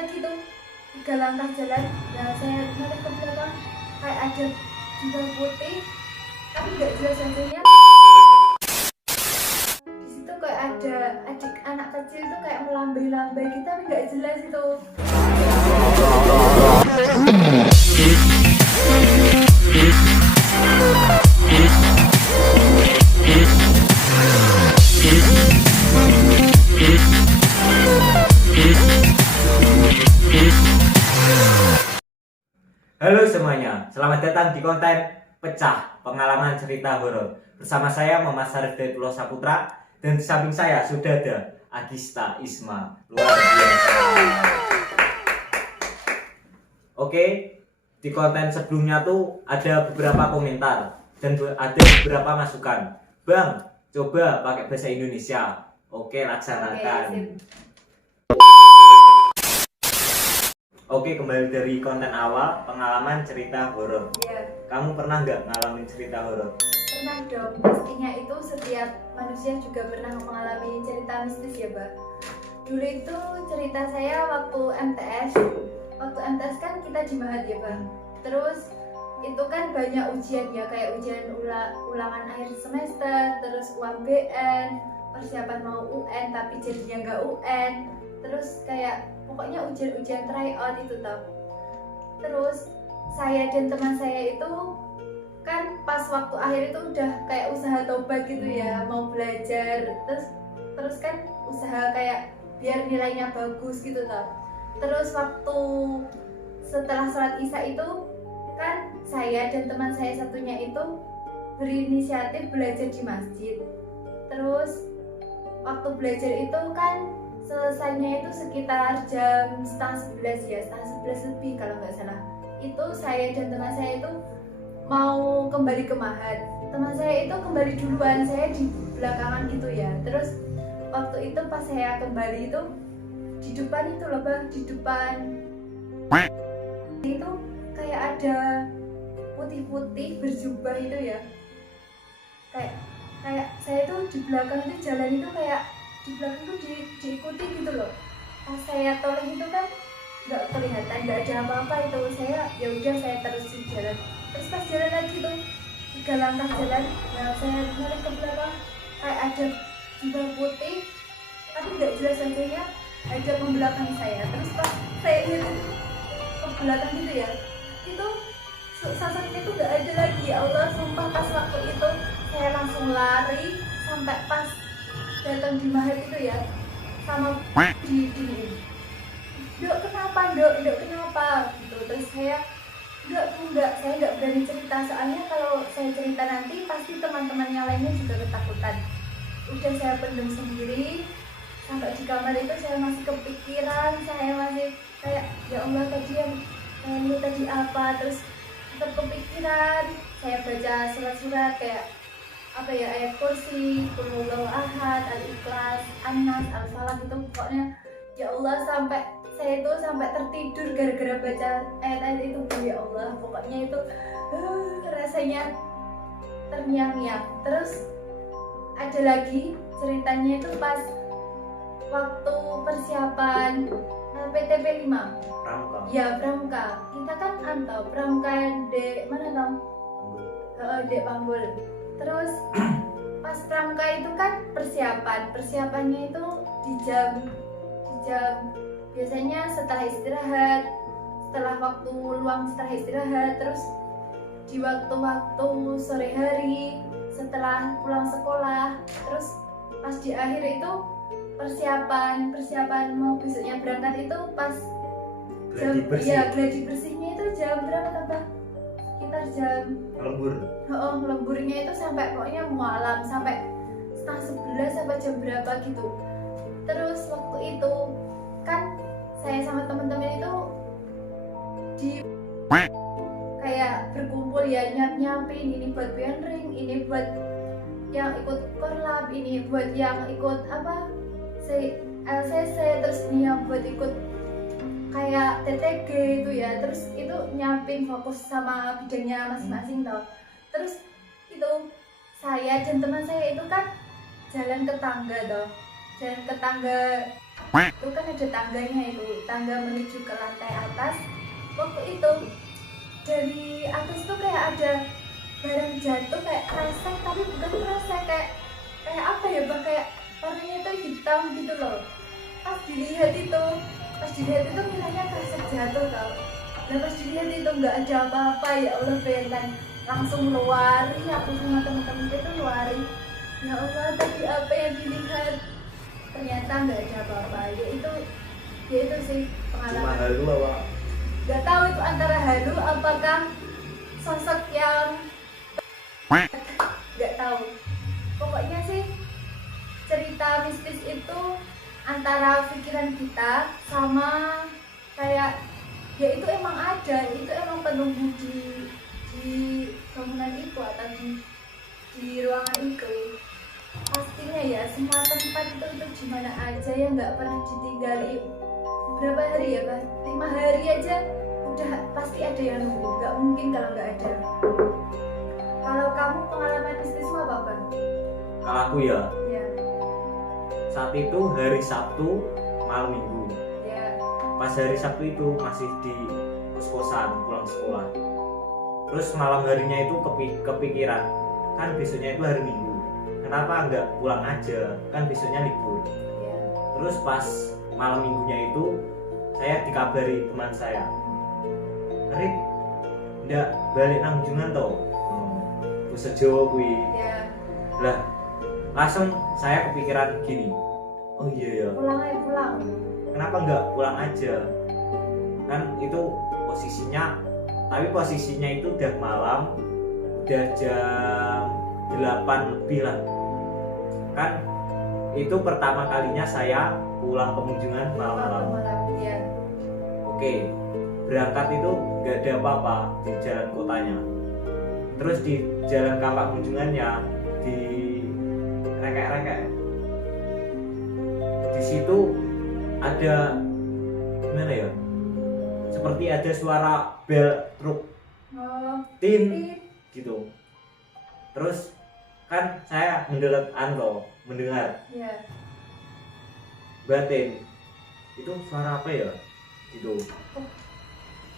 lagi tuh 3 langkah jalan. Nah saya noleh ke belakang kayak ada jubah putih tapi nggak jelas wajahnya. Di situ kayak ada adik anak kecil tuh kayak melambai-lambai gitu tapi nggak jelas itu. Halo semuanya, selamat datang di konten Pecah Pengalaman Cerita Horor. Bersama saya Muhammad Syarif Daitulo Saputra, dan di samping saya sudah ada Agista Isma. Luar biasa. Oke, di konten sebelumnya tuh ada beberapa komentar dan ada beberapa masukan. Bang, coba pakai bahasa Indonesia. Oke, laksanakan. Oke, kembali dari konten awal, pengalaman cerita horor. Iya. Kamu pernah nggak ngalamin cerita horor? Pernah dong, pastinya itu setiap manusia juga pernah mengalami cerita mistis ya, Mbak. Dulu itu cerita saya waktu MTS. Waktu MTS kan kita di Mahat ya, Bang. Terus itu kan banyak ujian ya, kayak ujian ulangan akhir semester, terus UMBN, persiapan mau UN tapi jadinya nggak UN. Terus kayak pokoknya ujian-ujian tryout itu tau. Terus saya dan teman saya itu kan pas waktu akhir itu udah kayak usaha tobat gitu ya, mau belajar, terus kan usaha kayak biar nilainya bagus gitu tau. Terus waktu setelah sholat isya itu kan saya dan teman saya satunya itu berinisiatif belajar di masjid. Terus waktu belajar itu kan selesainya itu sekitar jam setengah 11 ya, setengah 11 lebih kalau nggak salah. Itu saya dan teman saya itu mau kembali ke Mahat. Teman saya itu kembali duluan, saya di belakangan gitu ya. Terus waktu itu pas saya kembali itu di depan itu loh Bang, di depan itu kayak ada putih-putih berjubah itu ya. Kayak saya tuh di belakang itu jalan itu kayak di belakang tuh diikuti gitu loh. Pas saya tolong itu kan nggak kelihatan, nggak ada apa-apa itu. Ya udah saya terusin jalan. Terus pas jalan lagi tuh 3 langkah jalan, nah saya noleh ke belakang kayak ada jubah putih tapi nggak jelas wajahnya, ada membelakangi saya. Terus pas saya lihat ke belakang gitu ya, itu sosoknya itu nggak ada lagi. Ya Allah, sumpah pas waktu itu saya langsung lari sampai pas datang di Mahat itu ya, sama di dok kenapa gitu. Terus saya saya nggak berani cerita, soalnya kalau saya cerita nanti pasti teman-teman yang lainnya juga ketakutan. Udah saya pendam sendiri. Sampai di kamar itu saya masih kepikiran, saya masih kayak ya Allah tadi yang ini tadi apa, terus tetap kepikiran. Saya baca surat-surat kayak apa ya, ayat kursi, Qul huwallahu ahad, al-ikhlas, an-nas, al-falaq itu pokoknya ya Allah sampai saya itu sampai tertidur gara-gara baca ayat-ayat itu. Ya Allah, pokoknya itu rasanya terngiang-ngiang. Terus ada lagi ceritanya itu pas waktu persiapan PTP 5. Pramuka. Ya, Pramuka. Kita kan antau Pramuka di mana tau? Di Panggul. Terus pas Pramuka itu kan persiapannya itu di jam biasanya setelah istirahat, setelah waktu luang setelah istirahat, terus di waktu-waktu sore hari setelah pulang sekolah. Terus pas di akhir itu persiapan mau besoknya berangkat itu pas jam gladi bersihnya itu jam berapa tambah? Sekitar jam lemburnya itu sampai pokoknya malam, sampai setengah 11 sampai jam berapa gitu. Terus waktu itu kan saya sama teman-teman itu di kayak berkumpul ya, nyiapin ini buat ring, ini buat yang ikut korlap, ini buat yang ikut apa LCC, terus ini yang buat ikut kayak TTG itu ya. Terus itu nyiapin fokus sama bidangnya masing-masing tau. Terus itu saya dan teman saya itu kan jalan ke tangga itu kan ada tangganya, itu tangga menuju ke lantai atas. Waktu itu dari atas tuh kayak ada barang jatuh, kayak kresek, tapi bukan kresek, kayak apa ya bang, kayak warnanya itu hitam gitu loh. Pas dilihat itu kiranya kresek jatuh tau. Nah pas dilihat itu nggak ada apa-apa, ya Allah, bayangkan, langsung lari aku sama teman-teman itu lari. Ya Allah, tadi apa yang dilihat? Ternyata nggak ada apa-apa. Ya itu sih Cuma pengalaman. halu apa? Nggak tahu itu antara halu apakah sosok yang nggak tahu. Pokoknya sih cerita mistis itu antara pikiran kita sama kayak, ya itu emang ada, itu emang penunggu di bangunan itu atau di ruangan itu. Pastinya ya, semua tempat itu di mana aja yang nggak pernah ditinggali berapa hari ya Pak? 5 hari aja udah pasti ada yang nunggu, nggak mungkin kalau nggak ada. Kalau kamu pengalaman mistismu apa Bang? Kalau aku ya, Ya, saat itu hari Sabtu malam minggu. ya, Pas hari Sabtu itu masih di kos-kosan pulang sekolah. Terus malam harinya itu kepikiran, kan besoknya itu hari Minggu. Kenapa nggak pulang aja? Kan besoknya libur. ya. Terus pas malam minggunya itu saya dikabari teman saya, Rik, ndak balik nang Jungan toh? Bahasa Jawa kuwi. Ya, Lah, langsung saya kepikiran gini. Oh iya ya, pulang aja pulang. kenapa nggak pulang aja? Kan itu posisinya itu udah malam, udah jam 8 lebih lah. Kan itu pertama kalinya saya pulang ke Munjungan malam-malam. Malam, ya. Oke, berangkat itu nggak ada apa-apa di jalan kotanya. Terus di jalan Kampak Munjungannya di rengek-rengek. Di situ ada gimana ya? Seperti ada suara bel truk Oh, tin tit. gitu. Terus kan saya mendengar Ya, batin. Itu suara apa ya? Gitu.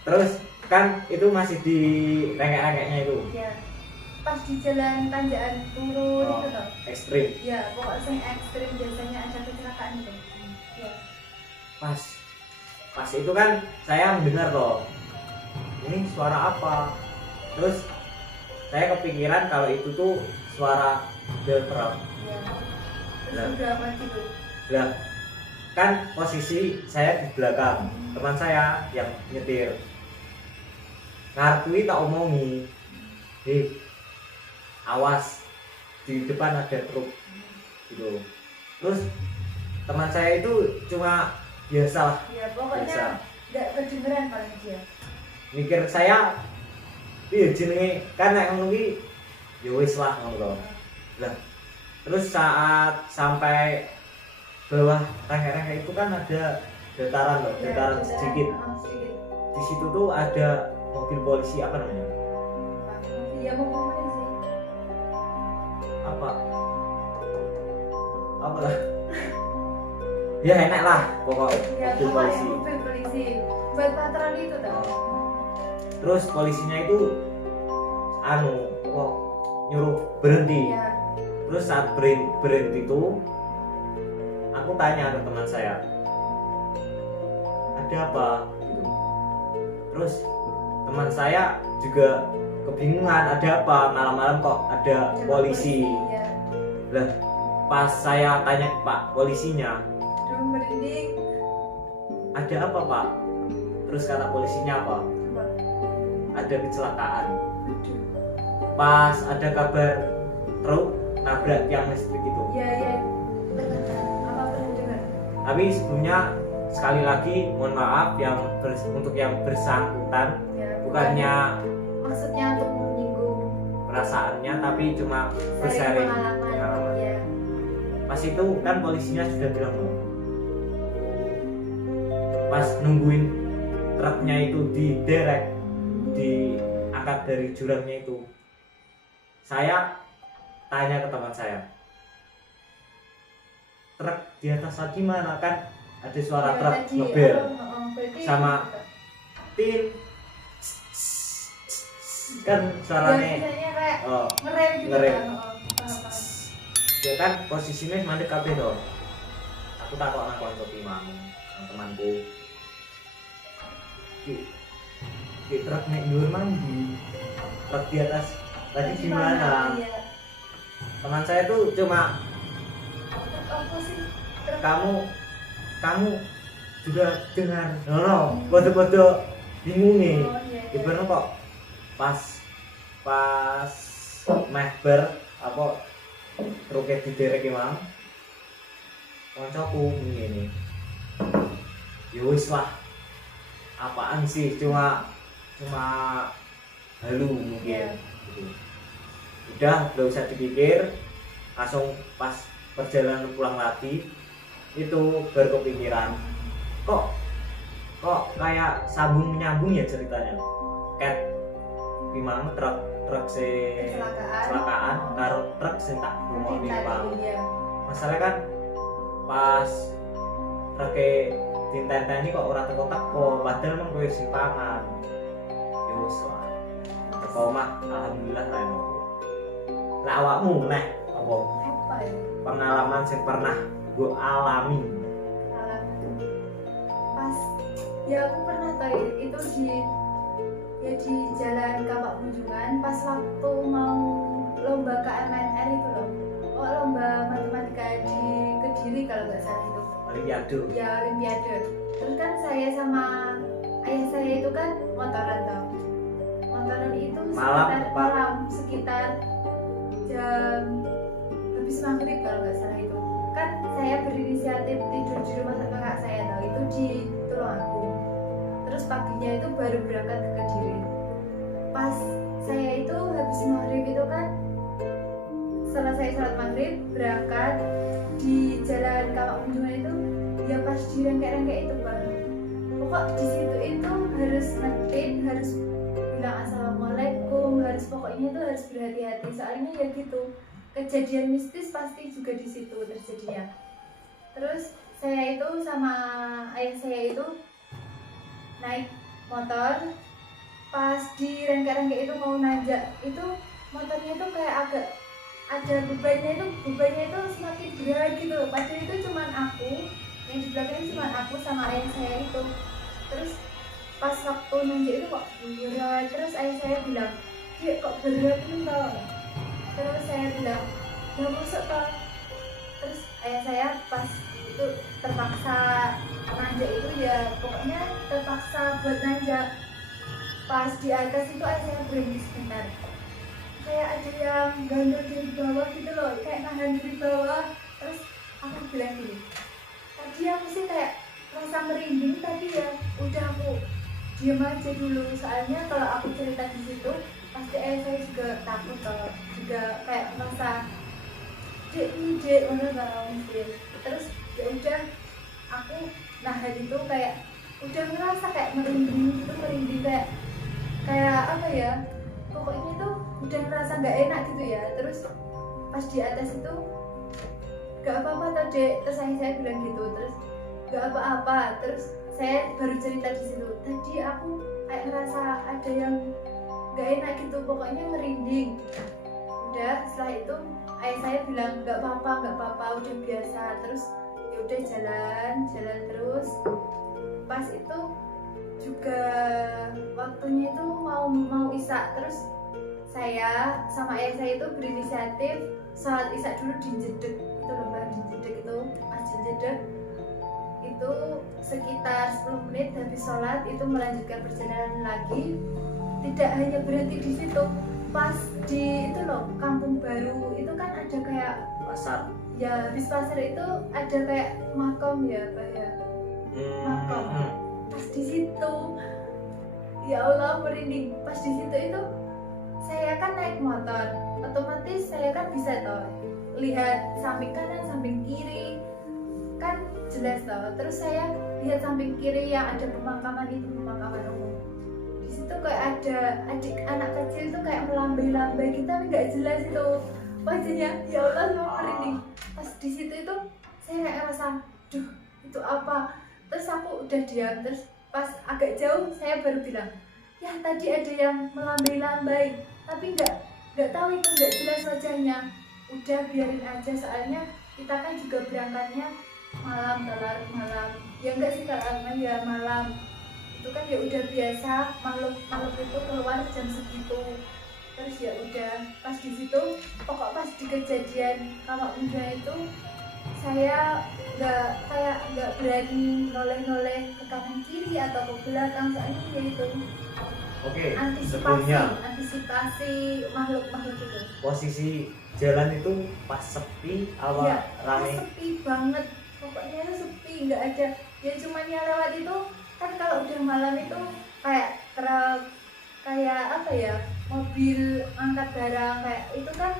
Terus kan itu masih di rengek-rengeknya itu. ya. Pas di jalan tanjakan turun Oh. itu toh. Ekstrim. Ya, pokoknya yang ekstrim biasanya ada kecelakaan itu. Ya. Pas itu kan saya mendengar loh, ini suara apa? Terus saya kepikiran kalau itu tuh suara bel truk. Ya. Nah. Terus udah apa gitu? Lah, kan posisi saya di belakang, teman saya yang nyetir ngarepui tak omongi, awas, di depan ada truk gitu. Terus teman saya itu cuma biasa Ya, pokoknya biasa nggak kedengeran paling dia. mikir saya, iya jenenge kan nek ngono ki ya wis lah ngono. Lah, terus saat sampai bawah rengek-rengek itu kan ada dataran loh, Ya, dataran sedikit. sedikit. Di situ tuh ada mobil polisi apa namanya? Ya, mau kemana sih? Apa lah? Ya enak lah pokok Ya, mobil pokoknya polisi. mobil polisi buat patroli itu tau. Terus polisinya itu kok nyuruh berhenti. Ya, Terus saat berhenti itu aku tanya ke teman saya, ada apa? Gitu. Terus teman saya juga kebingungan, ada apa malam-malam kok ada ada polisi. Ya, Lah, pas saya tanya ke Pak polisinya, udah merinding. ada apa Pak? Terus kata polisinya apa? Coba. Ada kecelakaan. Aduh. Pas ada kabar truk nabrak tiang listrik itu. Ya, ya. Apa pernah dengar? Tapi sebelumnya sekali lagi mohon maaf untuk yang bersangkutan, Ya, bukannya maksudnya untuk menyinggung perasaannya tapi cuma sharing bersharing pengalaman. pengalaman. Ya, Pas itu kan polisinya sudah bilang loh, pas nungguin truknya itu diangkat dari jurangnya itu, saya tanya ke teman saya, truk di atas lagi mana? Kan ada suara Ya, truk tadi, ngebel berarti sama tin kan ya, suaranya biasanya kayak oh ngerem gitu ngerem. kan. Paham. ya kan posisinya mandek kabeh to aku takok nang koncoku mang nang temanku di truk naik dhuwur mandi truk di atas tadi gimana Iya. teman saya tuh cuma Apa sih? kamu juga dengar no bodo-bodo bingung nih Oh, iya, iya. ibaratnya kok pas meh ber apa truknya diderek emang koncoku ngene ya wis lah apaan sih cuma halu mungkin Iya. gitu. Udah gak usah dipikir langsung pas perjalanan pulang lagi itu berkepikiran kok kayak sambung menyambung ya ceritanya ket gimana truk kecelakaan karo truk sing tak rumah nimpang Iya. masalah kan pas truknya ditenteni kok ora teko-teko padahal emang kowe simpangan ya wis lah teko mah alhamdulillah ra ono lah awakmu neh apa Apa ya? pengalaman sing pernah gue alami Pas ya aku pernah tahu itu di jalan Kapak Munjungan pas waktu mau lomba KMNR itu loh. Oh, lomba matematika di Kediri kalau nggak salah itu. Olimpiade Ya, olimpiade. Terus kan saya sama ayah saya itu kan motoran tau. Motoran itu Malam, sekitar jam habis maghrib kalau nggak salah itu. Kan saya berinisiatif tidur di rumah kakak saya tau itu di Tulungagung. Terus paginya itu baru berangkat ke Kediri. Pas saya itu habis maghrib itu kan setelah saya sholat maghrib berangkat di jalan Kapak Munjungan itu ya pas di rengkek-rengkek itu bang pokok di situ itu harus ngetit harus bilang assalamualaikum harus pokoknya itu harus berhati-hati soalnya ya gitu kejadian mistis pasti juga di situ terjadinya. Terus saya itu sama ayah saya itu naik motor pas di rengkek-rengkek itu mau nanjak itu motornya itu kayak agak ada bebannya itu semakin berat gitu loh. Padahal itu cuman aku yang di belakangnya cuman aku sama ayah saya itu. Terus pas waktu nanjak itu kok berat. Terus ayah saya bilang Dek kok berat ini tau. Terus saya bilang ya masuk tau. Terus ayah saya pas itu terpaksa nanjak itu ya pokoknya terpaksa buat nanjak. Pas di atas itu ayah saya berhenti sebentar kayak ada yang gandul dari bawah gitu loh kayak nahan dari bawah. Terus aku bilang gini tadi aku sih kayak rasa merinding tapi ya udah aku diam aja dulu soalnya kalau aku cerita di situ pasti ayah saya juga takut kalau juga kayak merasa dek mana tau mungkin. Terus ya udah aku nahan itu kayak udah ngerasa kayak merinding gitu kayak apa ya pokoknya tuh udah ngerasa nggak enak gitu ya. Terus pas di atas itu nggak apa-apa tau dek. Terus saya bilang gitu terus nggak apa-apa. Terus saya baru cerita di situ tadi aku kayak ngerasa ada yang nggak enak gitu pokoknya merinding. Udah setelah itu ayah saya bilang nggak apa-apa udah biasa. Terus ya udah jalan terus pas itu juga waktunya itu mau isak. Terus saya sama ayah saya itu berinisiatif sholat isak dulu di Jedek itu lomba di Jedek itu masjid Jedek itu sekitar 10 menit habis sholat itu melanjutkan perjalanan lagi. Tidak hanya berhenti di situ pas di itu loh Kampung Baru itu kan ada kayak pasar ya habis pasar itu ada kayak makam ya Pak ya makam. Pas di situ ya Allah merinding. Pas di situ itu saya kan naik motor otomatis saya kan bisa toh lihat samping kanan samping kiri kan jelas toh. Terus saya lihat samping kiri yang ada pemakaman itu pemakaman umum. Di situ kayak ada adik anak kecil itu kayak melambai-lambai gitu tapi nggak jelas itu wajahnya. Ya Allah saya merinding. Pas di situ itu saya kayak merasa duh itu apa. Terus aku udah diam, terus pas agak jauh saya baru bilang, ya tadi ada yang melambai-lambai, tapi nggak tahu itu, nggak jelas wajahnya. Udah biarin aja, soalnya kita kan juga berangkatnya malam, larut malam. Ya enggak sih kalau ya malam. Itu kan ya udah biasa, makhluk itu keluar jam segitu. Terus ya udah pas di situ, pokok pas di kejadian Kawak Muda itu saya nggak berani noleh ke kanan kiri atau ke belakang, soalnya ya itu Oke, antisipasi sebelumnya makhluk itu. posisi jalan itu pas sepi awal Ya, rame. sepi banget, pokoknya itu sepi, nggak ada. Ya cuman yang lewat itu kan kalau udah malam itu kayak truk, kayak apa ya, mobil angkat barang kayak itu kan.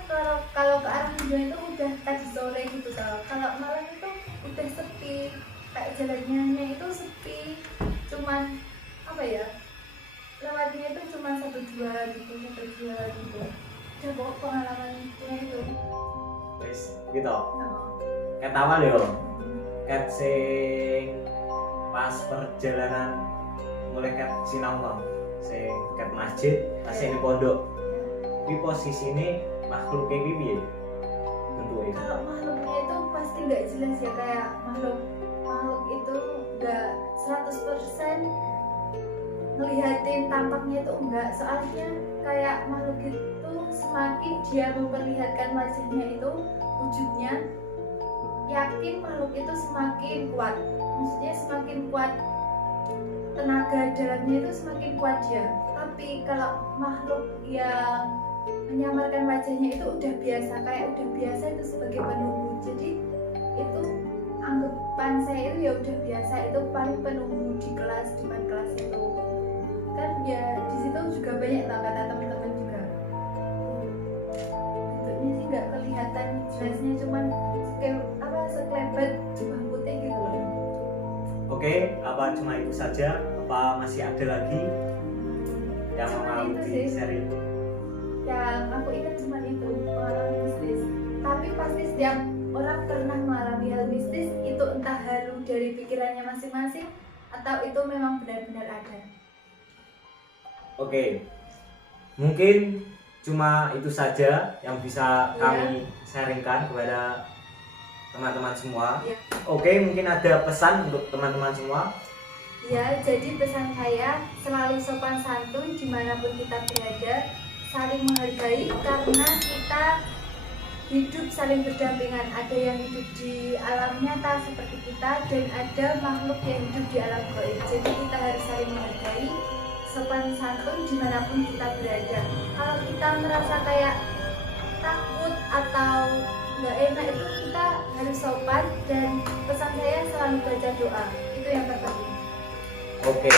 Kalau ke arah tujuan itu udah tadi sore gitu. Kalau malam itu udah sepi, kayak jalannya itu sepi, cuman apa ya, lewatnya itu cuma satu dua gitu. Udah pokok pengalamannya itu. Wis gitu. Oh. Ket awal yo. Ket sing pas perjalanan mulai ket sinau mau. Sing ket masjid, asine pondok. Di posisi ini makhluknya piye? Bentuknya. Kalau makhluknya itu pasti nggak jelas ya, kayak makhluk itu nggak 100% ngelihatin tampaknya itu enggak. Soalnya kayak makhluk itu semakin dia memperlihatkan wajahnya itu, wujudnya, yakin makhluk itu semakin kuat. Maksudnya semakin kuat, tenaga dalamnya itu semakin kuat dia. Tapi kalau makhluk yang menyamarkan wajahnya itu udah biasa, kayak udah biasa itu sebagai penunggu. Jadi itu anggapan saya itu ya udah biasa, itu paling penunggu di kelas, depan kelas itu kan. Ya di situ juga banyak lah kata teman-teman juga. Bentuknya sih nggak kelihatan jelasnya, cuman sekelebat jubah putih gitu loh. Oke, apa cuma itu saja? Apa masih ada lagi yang mau di sharing? Yang aku ingat cuma itu, pengalaman mistis. Tapi pasti setiap orang pernah mengalami hal mistis, itu entah halu dari pikirannya masing-masing atau itu memang benar-benar ada. Oke, mungkin cuma itu saja yang bisa kami sharingkan kepada teman-teman semua. Ya. Oke, mungkin ada pesan untuk teman-teman semua. Ya, jadi pesan saya selalu sopan santun dimanapun kita berada, saling menghargai karena kita hidup saling berdampingan. Ada yang hidup di alam nyata seperti kita dan ada makhluk yang hidup di alam gaib. Jadi kita harus saling menghargai, sopan santun dimanapun kita berada. Kalau kita merasa kayak takut atau nggak enak, itu kita harus sopan, dan pesan saya selalu baca doa, itu yang terpenting. Oke,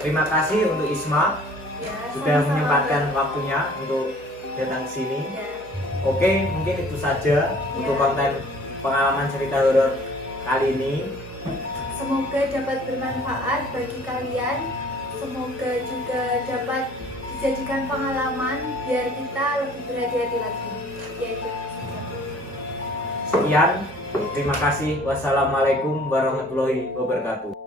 terima kasih untuk Isma Ya, sudah sama-sama. menyempatkan waktunya untuk datang ke sini. Ya. Oke, mungkin itu saja untuk konten pengalaman cerita horor kali ini. Semoga dapat bermanfaat bagi kalian. Semoga juga dapat dijadikan pengalaman biar kita lebih berhati-hati lagi. Ya, itu saja. Sekian, terima kasih. Wassalamualaikum warahmatullahi wabarakatuh.